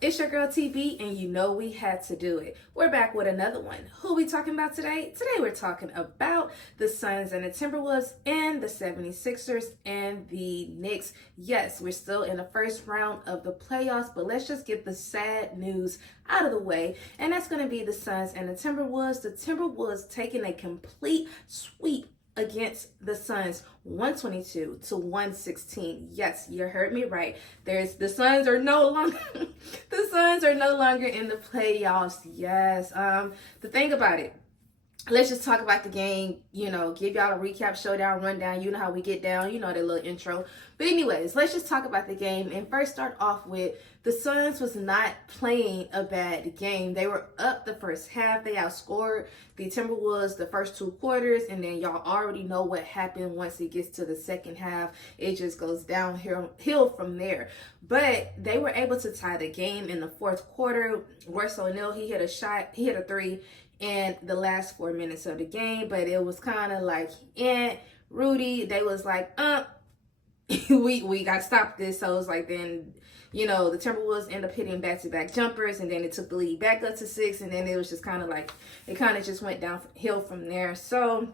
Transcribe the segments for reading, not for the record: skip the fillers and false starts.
It's your girl TB, and you know we had to do it. We're back with another one. Who we talking about today? Today we're talking about the Suns and the Timberwolves and the 76ers and the Knicks. Yes, we're still in the first round of the playoffs, but let's just get the sad news out of the way, and that's going to be the Suns and the Timberwolves. The Timberwolves taking a complete sweep against the Suns, 122-116. Yes, you heard me right. The Suns are no longer the Suns are no longer in the playoffs. Yes. The thing about it, let's just talk about the game, give y'all a recap, showdown, rundown. You know how we get down, that little intro. But anyways, let's just talk about the game and first start off with the Suns was not playing a bad game. They were up the first half. They outscored the Timberwolves the first two quarters, and then y'all already know what happened once it gets to the second half. It just goes downhill from there. But they were able to tie the game in the fourth quarter. Royce O'Neal, he hit a three in the last 4 minutes of the game, but it was kind of like, Rudy, they was like, we got to stop this. So it was like, then, the Timberwolves end up hitting back-to-back jumpers, and then it took the lead back up to 6, and then it was just kind of like, it kind of just went downhill from there. So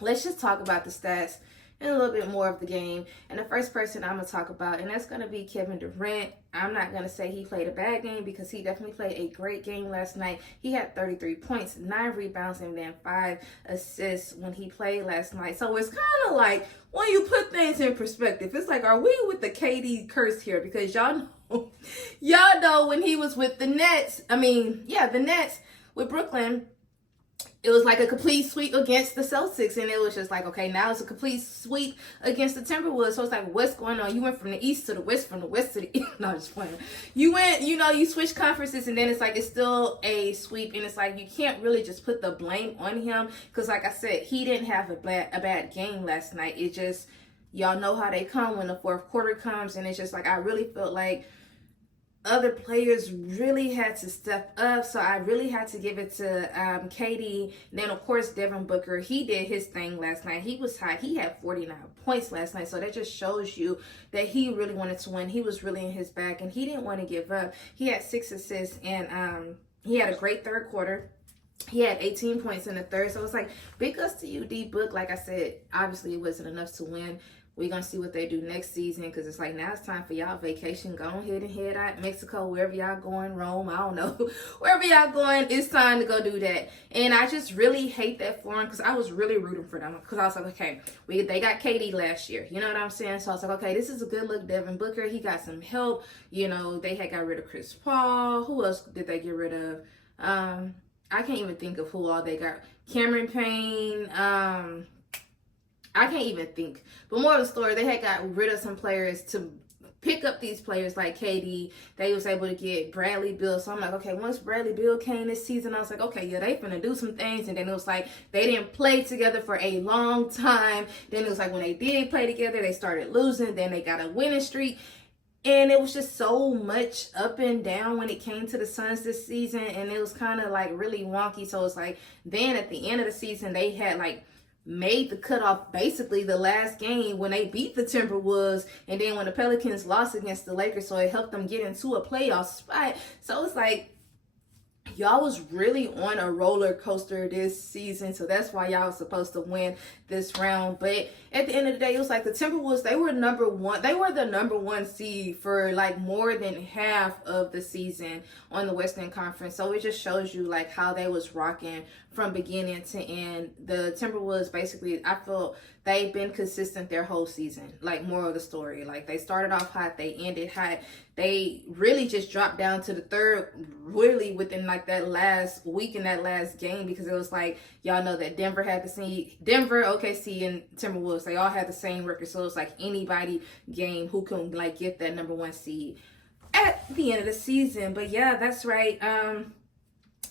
let's just talk about the stats and a little bit more of the game. And the first person I'm going to talk about, and that's going to be Kevin Durant. I'm not going to say he played a bad game because he definitely played a great game last night. He had 33 points, 9 rebounds, and then 5 assists when he played last night. So it's kind of like, when you put things in perspective, it's like, are we with the KD curse here? Because y'all know when he was with the Nets, the Nets with Brooklyn, it was like a complete sweep against the Celtics, and it was just like, okay, now it's a complete sweep against the Timberwolves. So it's like, what's going on? You went from the East to the West, from the West to the East. No, I'm just playing. You went, you switched conferences, and then it's like, it's still a sweep, and it's like, you can't really just put the blame on him, because like I said, he didn't have a bad game last night. It just, y'all know how they come when the fourth quarter comes, and it's just like, I really felt like other players really had to step up, so I really had to give it to KD. Then, of course, Devin Booker, he did his thing last night. He was hot. He had 49 points last night, so that just shows you that he really wanted to win. He was really in his bag, and he didn't want to give up. He had 6 assists, and he had a great third quarter. He had 18 points in the third, so it's like, big ups to you, D-Book. Like I said, obviously it wasn't enough to win. We're going to see what they do next season, because it's like, now it's time for y'all vacation. Go ahead and head out Mexico, wherever y'all going, Rome, I don't know. Wherever y'all going, it's time to go do that. And I just really hate that for them, because I was really rooting for them. Because I was like, okay, they got KD last year. You know what I'm saying? So I was like, okay, this is a good look. Devin Booker, he got some help. They had got rid of Chris Paul. Who else did they get rid of? I can't even think of who all they got. Cameron Payne, I can't even think. But more of the story, they had got rid of some players to pick up these players like KD. They was able to get Bradley Beal. So I'm like, okay, once Bradley Beal came this season, I was like, okay, yeah, they finna do some things. And then it was like, they didn't play together for a long time. Then it was like, when they did play together, they started losing. Then they got a winning streak. And it was just so much up and down when it came to the Suns this season. And it was kind of like really wonky. So it's like, then at the end of the season, they had like made the cutoff basically the last game when they beat the Timberwolves, and then when the Pelicans lost against the Lakers, so it helped them get into a playoff spot. So it's like, y'all was really on a roller coaster this season, so that's why y'all was supposed to win this round. But at the end of the day, it was like the Timberwolves, they were the number one seed for like more than half of the season on the Western Conference. So it just shows you like how they was rocking from beginning to end. The Timberwolves, basically, I feel they've been consistent their whole season. Like, more of the story, like, they started off hot, they ended hot. They really just dropped down to the third, really within like that last week in that last game, because it was like, y'all know that Denver, OKC, and Timberwolves, they all had the same record. So it was like anybody game who can like get that number one seed at the end of the season. But yeah, that's right.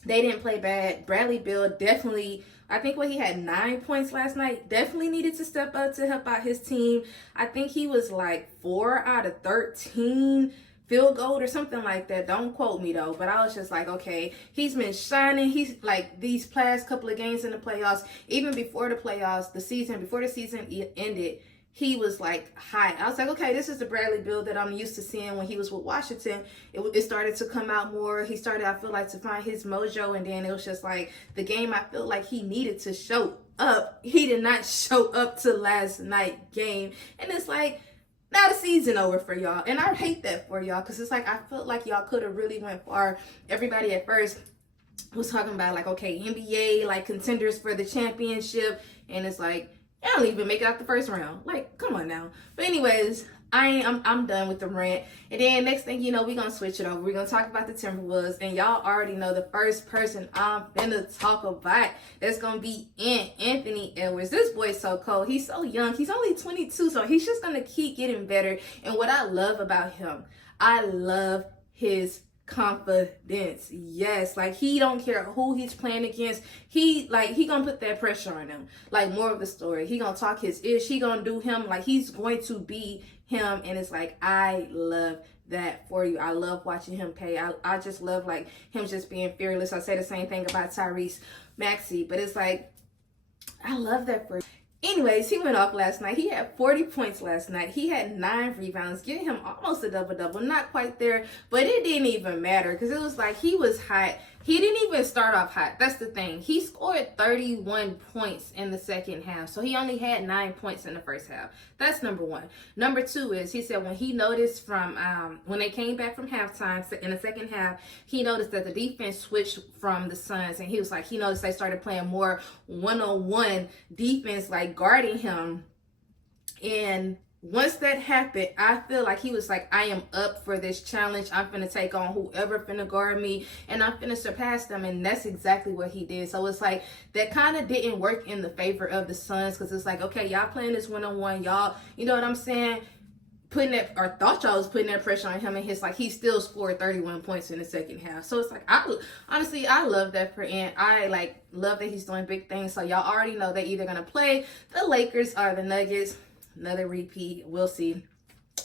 They didn't play bad. Bradley Beal definitely, I think he had 9 points last night, definitely needed to step up to help out his team. I think he was like 4 out of 13 field goal or something like that. Don't quote me though, but I was just like, okay, he's been shining. He's like these past couple of games in the playoffs, even before the playoffs, before the season ended, he was like hot. I was like, okay, this is the Bradley Beal that I'm used to seeing when he was with Washington. It started to come out more. He started, I feel like, to find his mojo, and then it was just like the game I feel like he needed to show up. He did not show up to last night game, and it's like, now the season over for y'all, and I hate that for y'all, because it's like I felt like y'all could have really went far. Everybody at first was talking about like, okay, NBA like contenders for the championship, and it's like, I don't even make it out the first round. Like, come on now. But anyways, I'm done with the rant. And then next thing you know, we're gonna switch it over. We're gonna talk about the Timberwolves, and y'all already know the first person I'm finna talk about. That's gonna be Anthony Edwards. This boy's so cold. He's so young. He's only 22, so he's just gonna keep getting better. And what I love about him, I love his confidence. Yes, like he don't care who he's playing against. He gonna put that pressure on him. Like, more of the story, he gonna talk his ish. He gonna do him. Like, he's going to be him. And it's like, I love that for you. I love watching him play. I just love like him just being fearless. I say the same thing about Tyrese Maxey, but it's like, I love that for you. Anyways, he went off last night. He had 40 points last night. He had 9 rebounds, getting him almost a double-double. Not quite there, but it didn't even matter, because it was like he was hot. He didn't even start off hot. That's the thing. He scored 31 points in the second half, so he only had 9 points in the first half. That's number one. Number two is, he said when he noticed from when they came back from halftime in the second half, he noticed that the defense switched from the Suns, and he was like, he noticed they started playing more one-on-one defense, like guarding him. And once that happened, I feel like he was like, I am up for this challenge. I'm finna take on whoever finna guard me, and I'm finna surpass them. And that's exactly what he did. So it's like, that kind of didn't work in the favor of the Suns, because it's like, okay, y'all playing this one-on-one, y'all, you know what I'm saying, putting that, or thought y'all was putting that pressure on him, and he still scored 31 points in the second half. So it's like, honestly, I love that for Ant. I like love that he's doing big things. So y'all already know they're either gonna play the Lakers or the Nuggets. Another repeat. We'll see.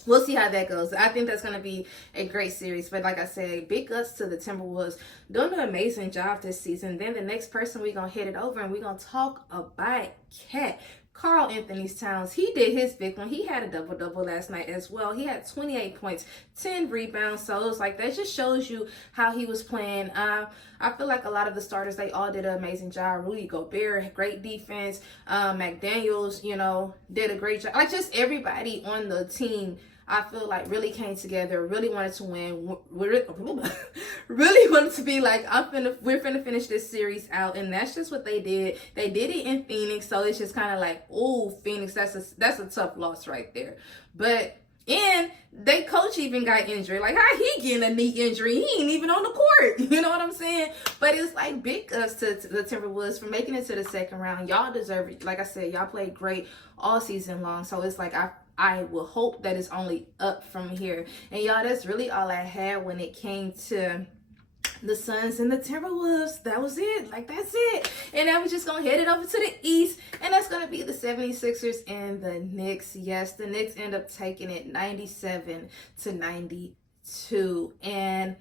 We'll see how that goes. I think that's going to be a great series. But like I said, big ups to the Timberwolves. Doing an amazing job this season. Then the next person, we're going to hit it over, and we're going to talk about Cat. Karl Anthony Towns, he did his big one. He had a double-double last night as well. He had 28 points, 10 rebounds. So it was like, that just shows you how he was playing. I feel like a lot of the starters, they all did an amazing job. Rudy Gobert, great defense. McDaniels, did a great job. Like, just everybody on the team, I feel like, really came together, really wanted to win, really wanted to be like, we're finna finish this series out. And that's just what they did. They did it in Phoenix, so it's just kind of like, oh, Phoenix, that's a tough loss right there. But, and they coach even got injured. Like, how he getting a knee injury? He ain't even on the court. You know what I'm saying? But it's like, big ups to the Timberwolves for making it to the second round. Y'all deserve it. Like I said, y'all played great all season long. So it's like, I will hope that it's only up from here. And y'all, that's really all I had when it came to the Suns and the Timberwolves. That was it. Like, that's it. And now we're just going to head it over to the East. And that's going to be the 76ers and the Knicks. Yes, the Knicks end up taking it 97-92. And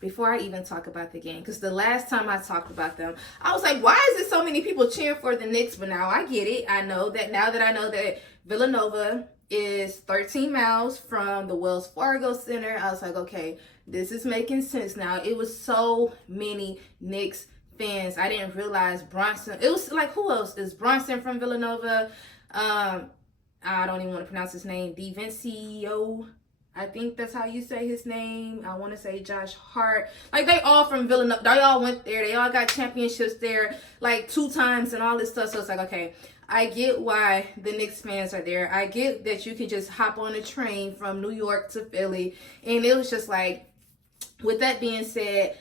before I even talk about the game, because the last time I talked about them, I was like, why is there so many people cheering for the Knicks? But now I get it. I know that now that I know that Villanova is 13 miles from the Wells Fargo Center, I was like, okay, this is making sense now. It was so many Knicks fans. I didn't realize Brunson. It was like, who else is Brunson from Villanova? I don't even want to pronounce his name. DiVincio. I think that's how you say his name. I want to say Josh Hart. Like, they all from Villanova. They all went there. They all got championships there, like 2 times and all this stuff. So it's like, okay, I get why the Knicks fans are there. I get that you can just hop on a train from New York to Philly. And it was just like, with that being said,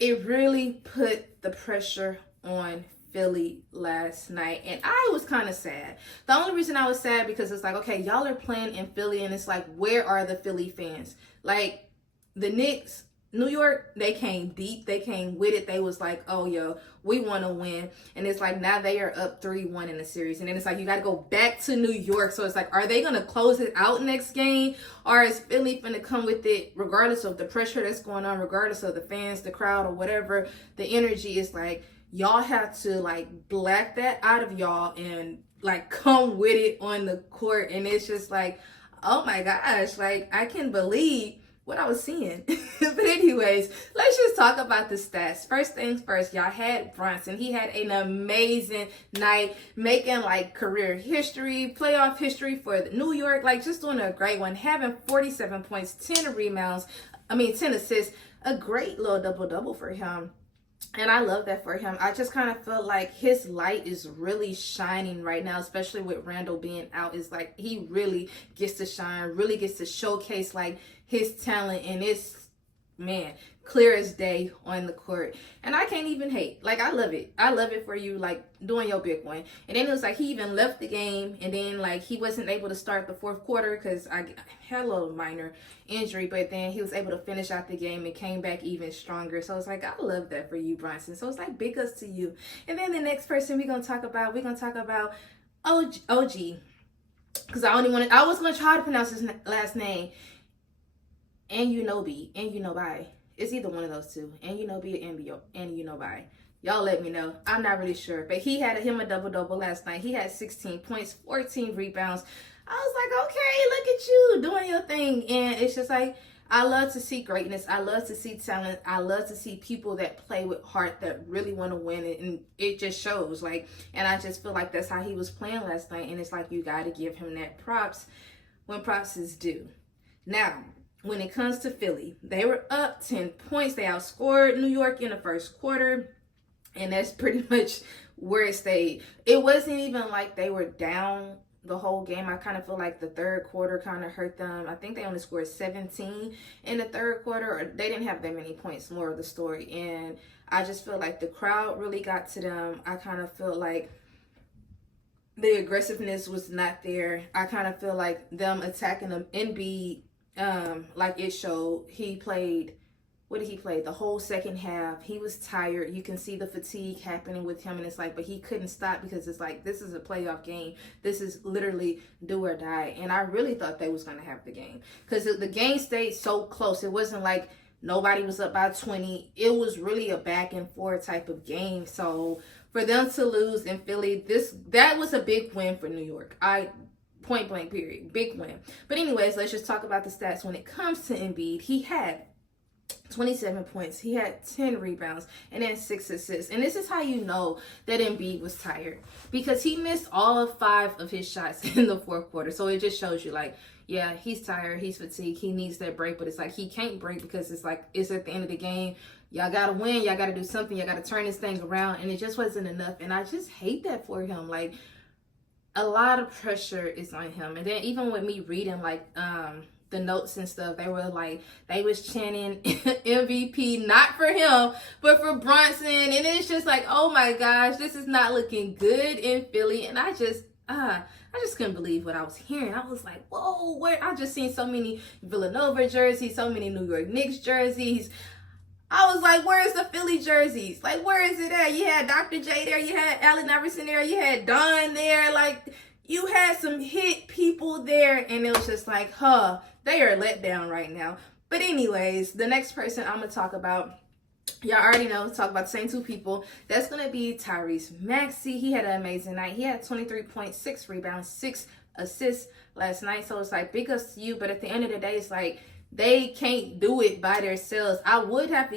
it really put the pressure on Philly last night, and I was kind of sad. The only reason I was sad, because it's like, okay, y'all are playing in Philly, and it's like, where are the Philly fans? Like, the Knicks, New York, they came deep, they came with it. They was like, oh, yo, we want to win. And it's like, now they are up 3-1 in the series, and then it's like, you got to go back to New York. So it's like, are they going to close it out next game, or is Philly finna come with it regardless of the pressure that's going on, regardless of the fans, the crowd, or whatever? The energy is like, y'all have to like black that out of y'all and like come with it on the court, and it's just like, oh my gosh, like I can't believe what I was seeing. But anyways, let's just talk about the stats. First things first, y'all had Brunson. He had an amazing night, making like career history, playoff history for New York, like just doing a great one, having 47 points, 10 rebounds, 10 assists, a great little double-double for him. And I love that for him. I just kind of feel like his light is really shining right now, especially with Randall being out. It's like he really gets to shine, really gets to showcase like his talent, and it's, man, clear as day on the court. And I can't even hate. Like, I love it. I love it for you, like, doing your big one. And then it was like he even left the game, and then, like, he wasn't able to start the fourth quarter because I had a little minor injury, but then he was able to finish out the game and came back even stronger. So it's like, I love that for you, Brunson. So it's like, big ups to you. And then the next person we're going to talk about OG. Because I was going to try to pronounce his last name. Anunoby. It's either one of those two. Anunoby or Anunoby. Y'all let me know. I'm not really sure. But he had a double-double last night. He had 16 points, 14 rebounds. I was like, okay, look at you doing your thing. And it's just like, I love to see greatness. I love to see talent. I love to see people that play with heart, that really want to win it. And it just shows. Like, and I just feel like that's how he was playing last night. And it's like, you got to give him that props when props is due. Now, when it comes to Philly, they were up 10 points. They outscored New York in the first quarter, and that's pretty much where it stayed. It wasn't even like they were down the whole game. I kind of feel like the third quarter kind of hurt them. I think they only scored 17 in the third quarter, or they didn't have that many points, more of the story. And I just feel like the crowd really got to them. I kind of feel like the aggressiveness was not there. I kind of feel like them attacking them Embiid, like it showed. He played, what did he play? The whole second half. He was tired. You can see the fatigue happening with him, and it's like, but he couldn't stop because it's like, this is a playoff game. This is literally do or die. And I really thought they was going to have the game because the game stayed so close. It wasn't like nobody was up by 20. It was really a back and forth type of game. So for them to lose in Philly, that was a big win for New York. Point blank period. Big win. But anyways, let's just talk about the stats. When it comes to Embiid, he had 27 points. He had 10 rebounds and then 6 assists. And this is how you know that Embiid was tired, because he missed all 5 of his shots in the fourth quarter. So it just shows you, like, yeah, he's tired. He's fatigued. He needs that break. But it's like he can't break because it's like, it's at the end of the game. Y'all got to win. Y'all got to do something. Y'all got to turn this thing around. And it just wasn't enough. And I just hate that for him. Like, a lot of pressure is on him. And then even with me reading like the notes and stuff, they were like, they was chanting MVP, not for him, but for Brunson. And it's just like, oh my gosh, this is not looking good in Philly. And I just couldn't believe what I was hearing. I was like, whoa, where? I just seen so many Villanova jerseys, so many New York Knicks jerseys. I was like, where's the Philly jerseys? Like, where is it at? You had Dr. J there. You had Allen Iverson there. You had Don there. Like, you had some hit people there. And it was just like, they are let down right now. But anyways, the next person I'm going to talk about, y'all already know, talk about the same 2 people. That's going to be Tyrese Maxey. He had an amazing night. He had 23.6 rebounds, 6 assists last night. So it's like, big ups to you. But at the end of the day, it's like, they can't do it by themselves. I would have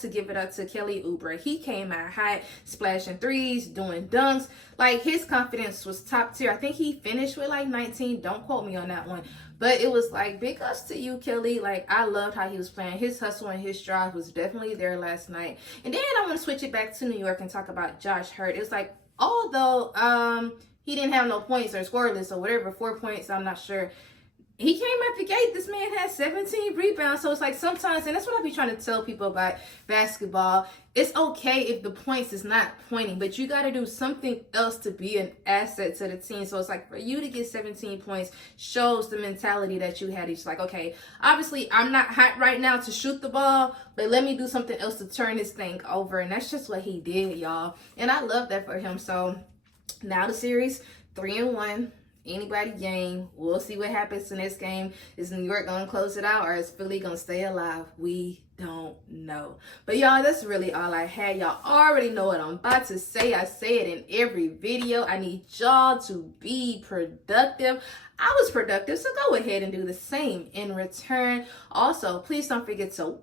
to give it up to Kelly Oubre. He came out hot, splashing threes, doing dunks. Like, his confidence was top tier. I think he finished with like 19. Don't quote me on that one. But it was like, big ups to you, Kelly. Like, I loved how he was playing. His hustle and his drive was definitely there last night. And then I want to switch it back to New York and talk about Josh Hurt. It's like, although he didn't have no points or scoreless or whatever, 4 points, I'm not sure. He came at the gate. This man had 17 rebounds. So it's like sometimes, and that's what I be trying to tell people about basketball. It's okay if the points is not pointing, but you got to do something else to be an asset to the team. So it's like, for you to get 17 points shows the mentality that you had. It's like, okay, obviously I'm not hot right now to shoot the ball, but let me do something else to turn this thing over. And that's just what he did, y'all. And I love that for him. So now the series 3-1. Anybody game. We'll see what happens in this game. Is New York gonna close it out, or is Philly gonna stay alive? We don't know. But y'all, that's really all I had. Y'all already know what I'm about to say. I say it in every video. I need y'all to be productive. I was productive, so go ahead and do the same in return. Also, please don't forget to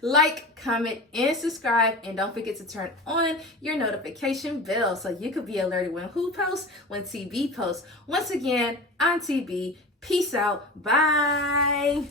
like, comment, and subscribe, and don't forget to turn on your notification bell so you could be alerted when who posts, when TB posts. Once again, I'm TB. Peace out. Bye.